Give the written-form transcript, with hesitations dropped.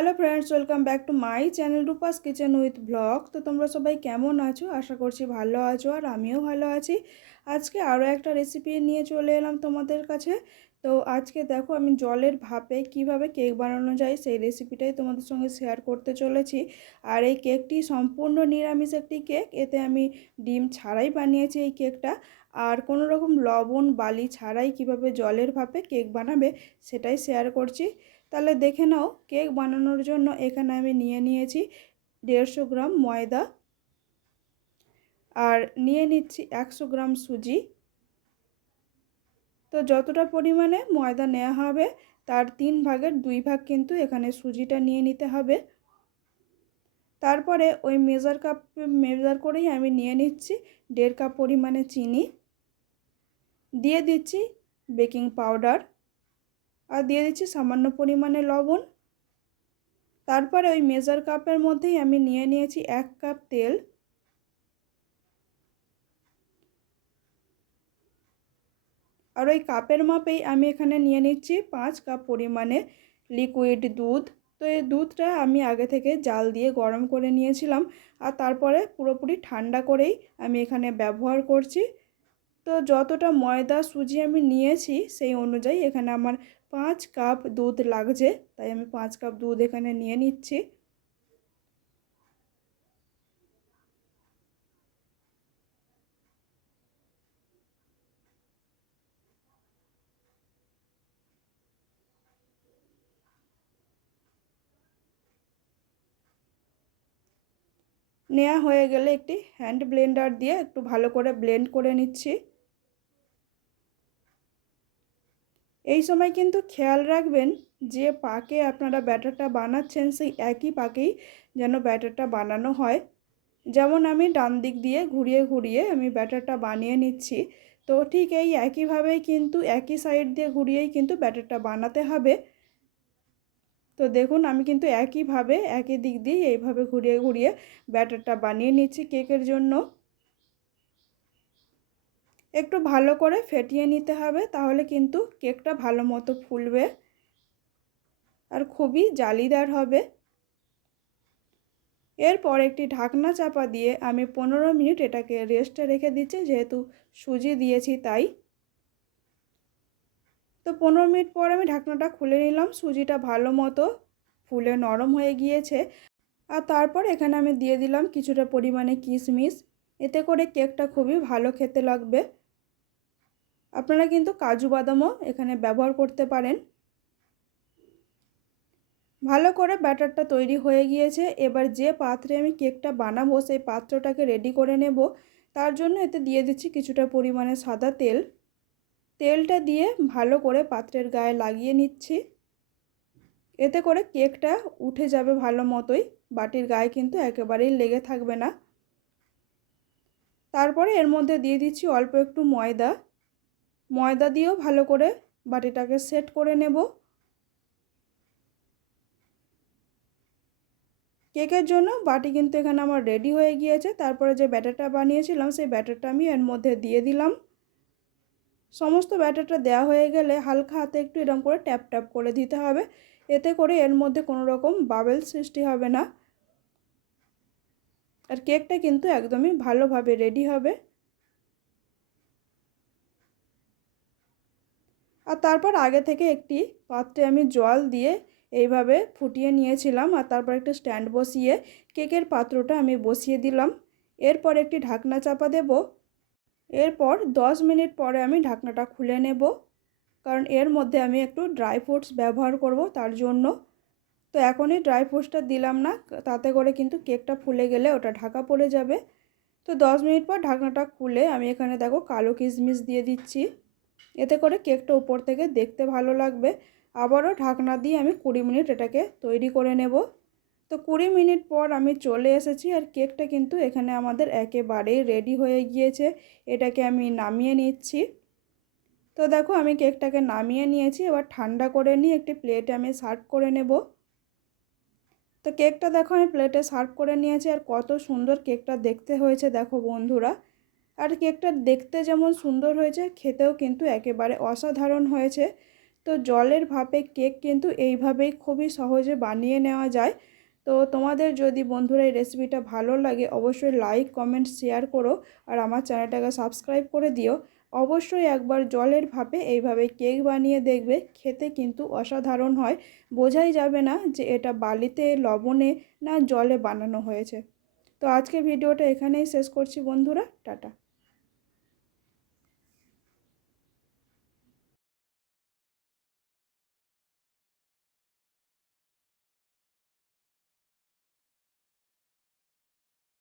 Hello friends, welcome back to my channel Rupa's kitchen with blog. তো তোমরা সবাই কেমন আছো? আশা করছি ভালো আছো, আর আমিও ভালো আছি। আজকে আরও একটা রেসিপি নিয়ে চলে এলাম তোমাদের কাছে। তো আজকে দেখো, আমি জলের ভাপে কিভাবে কেক বানানো যায় সেই রেসিপিটাই তোমাদের সঙ্গে শেয়ার করতে চলেছি। আর এই কেকটি সম্পূর্ণ নিরামিষ একটি কেক। এতে আমি ডিম ছাড়াই বানিয়েছি এই কেকটা। আর কোনো রকম লবণ বালি ছাড়াই কিভাবে জলের ভাপে কেক বানাবে সেটাই শেয়ার করছি। তাহলে দেখে নাও। কেক বানানোর জন্য এখানে আমি নিয়েছি 150 গ্রাম ময়দা, আর নিয়ে নিচ্ছি 100 গ্রাম সুজি। তো যতটা পরিমাণে ময়দা নেওয়া হবে তার 3 ভাগের 2 ভাগ কিন্তু এখানে সুজিটা নিয়ে নিতে হবে। তারপরে ওই মেজার করেই আমি নিয়ে নিচ্ছি 1.5 কাপ পরিমাণে চিনি, দিয়ে দিচ্ছি বেকিং পাউডার, আর দিয়ে দিচ্ছি সামান্য পরিমাণে লবণ। তারপরে ওই মেজার কাপের মধ্যেই আমি নিয়েছি 1 কাপ তেল, আর ওই কাপের মাপেই আমি এখানে নিয়ে নিচ্ছি 5 কাপ পরিমাণে লিকুইড দুধ। তো এই দুধটা আমি আগে থেকে জাল দিয়ে গরম করে নিয়েছিলাম, আর তারপরে পুরোপুরি ঠান্ডা করেই আমি এখানে ব্যবহার করছি। তো যতটা ময়দা সুজি আমি নিয়েছি সেই অনুযায়ী এখানে আমার 5 কাপ দুধ লাগছে, তাই আমি 5 কাপ দুধ এখানে নিয়ে নিচ্ছি। নেওয়া হয়ে গেলে একটি হ্যান্ড ব্লেন্ডার দিয়ে একটু ভালো করে ব্লেন্ড করে নিচ্ছি। এই সময় কিন্তু খেয়াল রাখবেন যে পাকে আপনারা ব্যাটারটা বানাচ্ছেন সেই একই পাকেই যেন ব্যাটারটা বানানো হয়। যেমন আমি ডান দিক দিয়ে ঘুরিয়ে ঘুরিয়ে আমি ব্যাটারটা বানিয়ে নিচ্ছি। তো ঠিক এই একইভাবেই কিন্তু একই সাইড দিয়ে ঘুরিয়েই কিন্তু ব্যাটারটা বানাতে হবে। তো দেখুন, আমি কিন্তু একইভাবে একই দিক দিয়ে এইভাবে ঘুরিয়ে ঘুরিয়ে ব্যাটারটা বানিয়ে নিচ্ছি কেকের জন্য। একটু ভালো করে ফেটিয়ে নিতে হবে, তাহলে কিন্তু কেকটা ভালো মতো ফুলবে আর খুবই জালিদার হবে। এরপর একটি ঢাকনা চাপা দিয়ে আমি 15 মিনিট এটাকে রেস্টে রেখে দিচ্ছি, যেহেতু সুজি দিয়েছি তাই। তো 15 মিনিট পর আমি ঢাকনাটা খুলে নিলাম। সুজিটা ভালো মতো ফুলে নরম হয়ে গিয়েছে। আর তারপর এখানে আমি দিয়ে দিলাম কিছুটা পরিমাণে কিশমিশ। এতে করে কেকটা খুবই ভালো খেতে লাগবে। আপনারা কিন্তু কাজু বাদামও এখানে ব্যবহার করতে পারেন। ভালো করে ব্যাটারটা তৈরি হয়ে গিয়েছে। এবার যে পাত্রে আমি কেকটা বানাবো সেই পাত্রটাকে রেডি করে নেব। তার জন্য এতে দিয়ে দিচ্ছি কিছুটা পরিমাণে সাদা তেল। তেলটা দিয়ে ভালো করে পাত্রের গায়ে লাগিয়ে নিচ্ছি। এতে করে কেকটা উঠে যাবে ভালো মতোই, বাটির গায়ে কিন্তু একেবারেই লেগে থাকবে না। তারপরে এর মধ্যে দিয়ে দিচ্ছি অল্প একটু ময়দা। ময়দা দিয়েও ভালো করে বাটিটাকে সেট করে নেব। কেকের জন্য বাটি কিন্তু এখানে আমার রেডি হয়ে গিয়েছে। তারপরে যে ব্যাটারটা বানিয়েছিলাম সেই ব্যাটারটা আমি এর মধ্যে দিয়ে দিলাম। সমস্ত ব্যাটারটা দেওয়া হয়ে গেলে হালকা হাতে একটু এরকম করে ট্যাপ ট্যাপ করে দিতে হবে। এতে করে এর মধ্যে কোনো রকম বাবেল সৃষ্টি হবে না, আর কেকটা কিন্তু একদমই ভালোভাবে রেডি হবে। আর তারপর আগে থেকে একটি পাত্রে আমি জল দিয়ে এইভাবে ফুটিয়ে নিয়েছিলাম, আর তারপর একটা স্ট্যান্ড বসিয়ে কেকের পাত্রটা আমি বসিয়ে দিলাম। এরপর একটি ঢাকনা চাপা দেব। এরপর 10 মিনিট পরে আমি ঢাকনাটা খুলে নেব, কারণ এর মধ্যে আমি একটু ড্রাই ফ্রুটস ব্যবহার করব তার জন্য। তো এখনই ড্রাই ফ্রুটসটা দিলাম না, তাতে করে কিন্তু কেকটা ফুলে গেলে ওটা ঢাকা পড়ে যাবে। তো 10 মিনিট পর ঢাকনাটা খুলে আমি এখানে দেখো কালো কিশমিশ দিয়ে দিচ্ছি। এতে করে কেকটা উপর থেকে দেখতে ভালো লাগবে। আবারও ঢাকনা দিয়ে আমি 20 মিনিট এটাকে তৈরি করে নেব। তো 20 মিনিট পর আমি চলে এসেছি, আর কেকটা কিন্তু এখানে আমাদের একেবারেই রেডি হয়ে গিয়েছে। এটাকে আমি নামিয়ে নিচ্ছি। তো দেখো, আমি কেকটাকে নামিয়ে নিয়েছি। এবার ঠান্ডা করে নিয়ে একটি প্লেটে আমি সার্ভ করে নেব। তো কেকটা দেখো আমি প্লেটে সার্ভ করে নিয়েছি, আর কত সুন্দর কেকটা দেখতে হয়েছে দেখো বন্ধুরা। আর কেকটা দেখতে যেমন সুন্দর হয়েছে, খেতেও কিন্তু একেবারে অসাধারণ হয়েছে। তো জলের ভাপে কেক কিন্তু এইভাবেই খুবই সহজে বানিয়ে নেওয়া যায়। তো তোমাদের যদি বন্ধুরা এই রেসিপিটা ভালো লাগে অবশ্যই লাইক কমেন্ট শেয়ার করো আর আমার চ্যানেলটাকে সাবস্ক্রাইব করে দিও। অবশ্যই একবার জলের ভাপে এইভাবে কেক বানিয়ে দেখবে, খেতে কিন্তু অসাধারণ হয়। বোঝাই যাবে না যে এটা বালিতে লবণে না জলে বানানো হয়েছে। তো আজকে ভিডিওটা এখানেই শেষ করছি বন্ধুরা, টাটা।